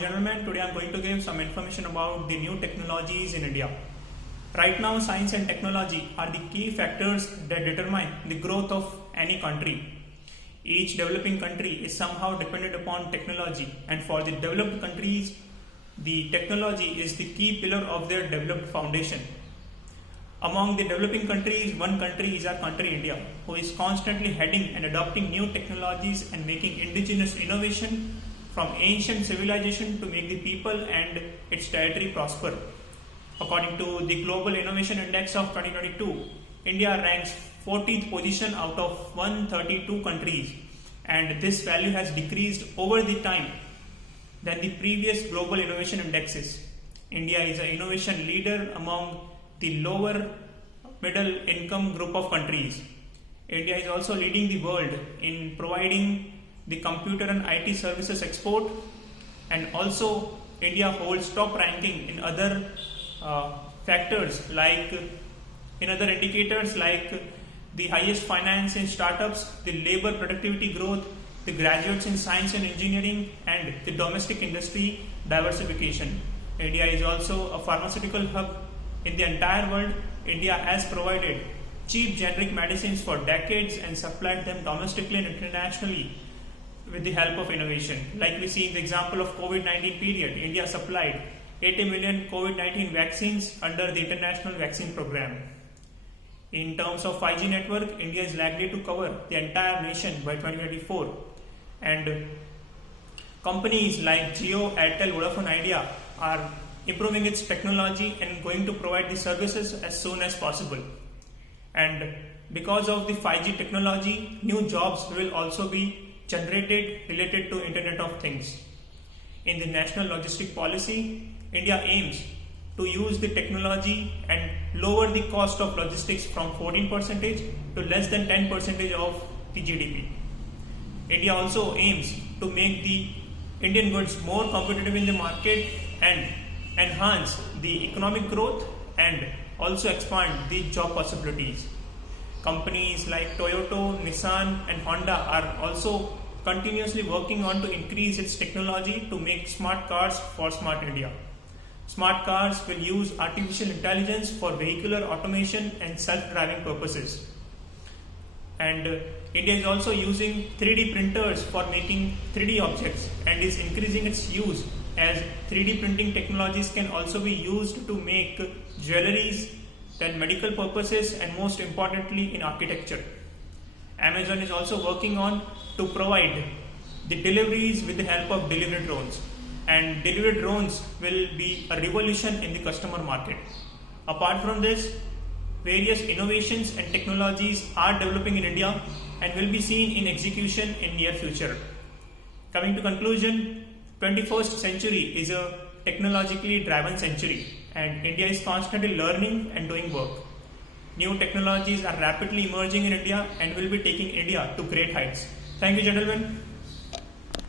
and gentlemen, today I am going to give some information about the new technologies in India. Right now, science and technology are the key factors that determine the growth of any country. Each developing country is somehow dependent upon technology, and for the developed countries, the technology is the key pillar of their developed foundation. Among the developing countries, one country is our country India, who is constantly heading and adopting new technologies and making indigenous innovation from ancient civilization to make the people and its territory prosper. According to the Global Innovation Index of 2022, India ranks 14th position out of 132 countries, and this value has decreased over the time than the previous global innovation indexes. India is an innovation leader among the lower middle income group of countries. India is also leading the world in providing the computer and IT services export, and also India holds top ranking in other factors like in other indicators like the highest finance in startups, the labor productivity growth, the graduates in science and engineering, and the domestic industry diversification. India is also a pharmaceutical hub in the entire world. India has provided cheap generic medicines for decades and supplied them domestically and internationally with the help of innovation. Like we see in the example of COVID-19 period, India supplied 80 million COVID-19 vaccines under the International Vaccine Program. In terms of 5G network, India is likely to cover the entire nation by 2024. And companies like Jio, Airtel, Vodafone Idea are improving its technology and going to provide the services as soon as possible. And because of the 5G technology, new jobs will also be generated related to Internet of Things. In the national logistic policy, India aims to use the technology and lower the cost of logistics from 14% to less than 10% of the GDP. India also aims to make the Indian goods more competitive in the market and enhance the economic growth and also expand the job possibilities. Companies like Toyota, Nissan and Honda are also continuously working on to increase its technology to make smart cars for Smart India. Smart cars will use artificial intelligence for vehicular automation and self-driving purposes. And India is also using 3D printers for making 3D objects and is increasing its use, as 3D printing technologies can also be used to make jewelries, then medical purposes, and most importantly in architecture. Amazon is also working on to provide the deliveries with the help of delivery drones, and delivery drones will be a revolution in the customer market. Apart from this, various innovations and technologies are developing in India and will be seen in execution in near future. Coming to conclusion, 21st century is a technologically driven century, and India is constantly learning and doing work. New technologies are rapidly emerging in India and will be taking India to great heights. Thank you, gentlemen.